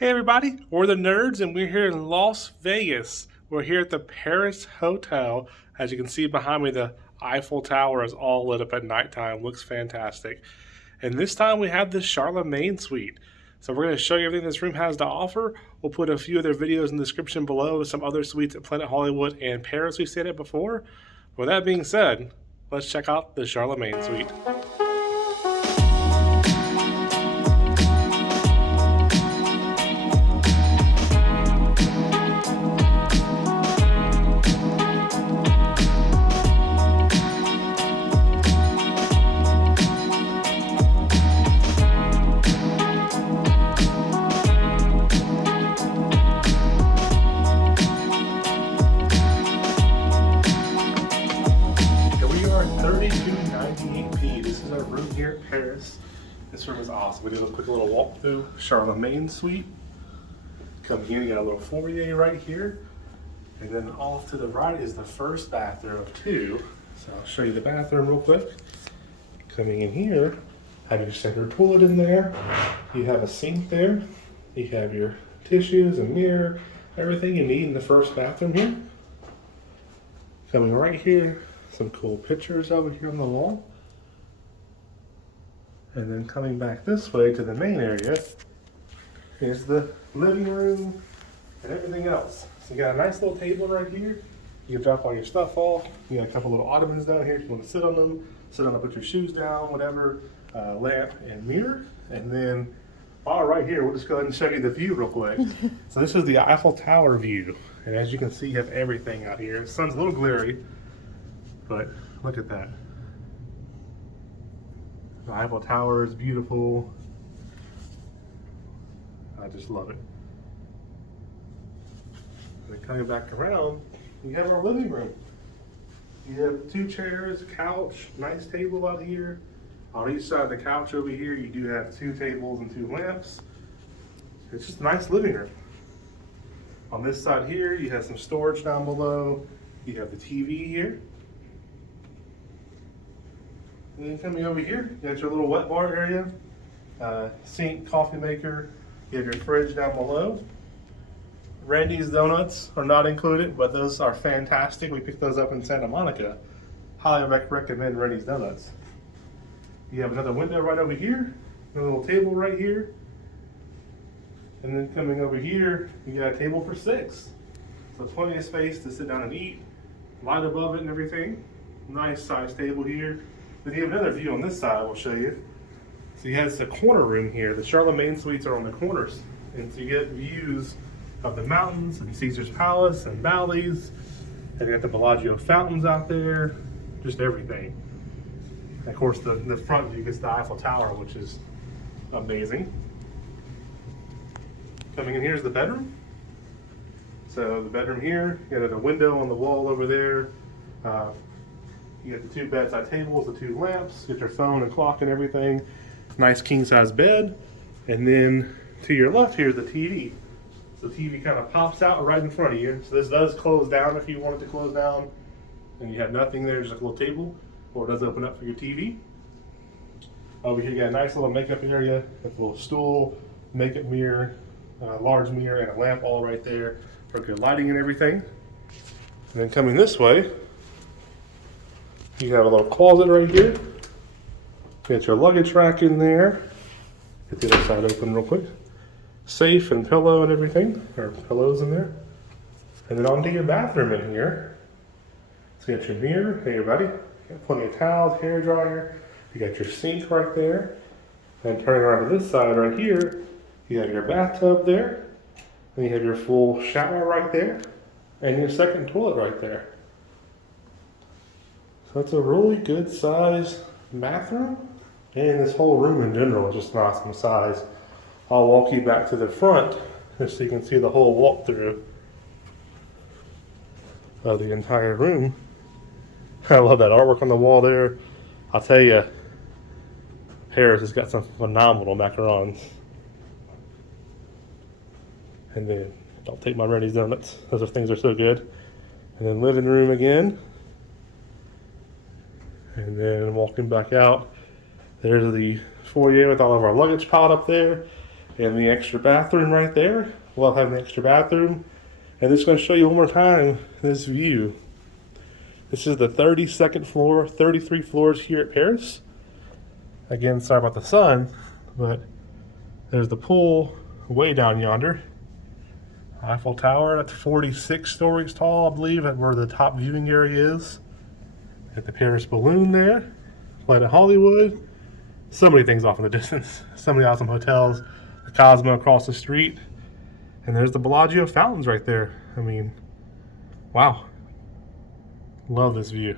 Hey everybody, we're the Nerds and we're here in Las Vegas. We're here at the Paris Hotel. As you can see behind me, the Eiffel Tower is all lit up at nighttime. Looks fantastic. And this time we have the Charlemagne Suite. So we're going to show you everything this room has to offer. We'll put a few other videos in the description below, some other suites at Planet Hollywood and Paris we've stayed at before. With that being said, let's check out the Charlemagne Suite. We are 3298p. This is our room here at Paris. This room is awesome. We did a quick little walk through Charlemagne Suite. Come here, you got a little foyer right here. And then off to the right is the first bathroom of two. So I'll show you the bathroom real quick. Coming in here, have your center toilet in there. You have a sink there. You have your tissues and mirror, everything you need in the first bathroom here. Coming right here, some cool pictures over here on the wall. And then coming back this way to the main area is the living room and everything else. So you got a nice little table right here. You can drop all your stuff off. You got a couple little ottomans down here if you want to sit on them. Sit on them, put your shoes down, whatever. Lamp and mirror. And then right here, we'll just go ahead and show you the view real quick. So this is the Eiffel Tower view. And as you can see, you have everything out here. The sun's a little glary, but look at that. The Eiffel Tower is beautiful. I just love it. And then coming back around, you have our living room. You have two chairs, a couch, nice table out here. On each side of the couch over here, you do have two tables and two lamps. It's just a nice living room. On this side here, you have some storage down below. You have the TV here. And then coming over here, you got your little wet bar area, sink, coffee maker. You have your fridge down below. Randy's donuts are not included, but those are fantastic. We picked those up in Santa Monica. Highly recommend Randy's donuts. You have another window right over here, a little table right here. And then coming over here, you got a table for six. So plenty of space to sit down and eat. Light above it and everything. Nice size table here. Then you have another view on this side we'll show you. So you have the corner room here. The Charlemagne Suites are on the corners. And so you get views of the mountains and Caesar's Palace and Bally's. And you got the Bellagio fountains out there. Just everything. And of course the front view gets the Eiffel Tower, which is amazing. Coming in here is the bedroom. So the bedroom here, you got a window on the wall over there. You got the two bedside tables, the two lamps, you got your phone and clock and everything. Nice king size bed. And then to your left here is the TV. So the TV kind of pops out right in front of you. So this does close down if you want it to close down. And you have nothing there, just like a little table. Or it does open up for your TV. Over here you got a nice little makeup area with a little stool, makeup mirror, large mirror, and a lamp all right there for good lighting and everything. And then coming this way, you have a little closet right here. You got your luggage rack in there. Get the other side open real quick. Safe and pillow and everything, or pillows in there. And then onto your bathroom in here. So you got your mirror, hey everybody. You got plenty of towels, hair dryer. You got your sink right there. And turning around to this side right here, you have your bathtub there. And you have your full shower right there. And your second toilet right there. So it's a really good size bathroom. And this whole room in general is just an awesome size. I'll walk you back to the front just so you can see the whole walkthrough of the entire room. I love that artwork on the wall there. I'll tell you, Paris has got some phenomenal macarons. And then, don't take my Randy's donuts. Those things are so good. And then living room again. And then walking back out, there's the foyer with all of our luggage piled up there. And the extra bathroom right there. We'll have an extra bathroom. And just going to show you one more time this view. This is the 32nd floor, 33 floors here at Paris. Again, sorry about the sun, but there's the pool way down yonder. Eiffel Tower, that's 46 stories tall, I believe, at where the top viewing area is. At the Paris Balloon there. Planet Hollywood. So many things off in the distance. So many awesome hotels. The Cosmo across the street. And there's the Bellagio fountains right there. I mean, wow. Love this view.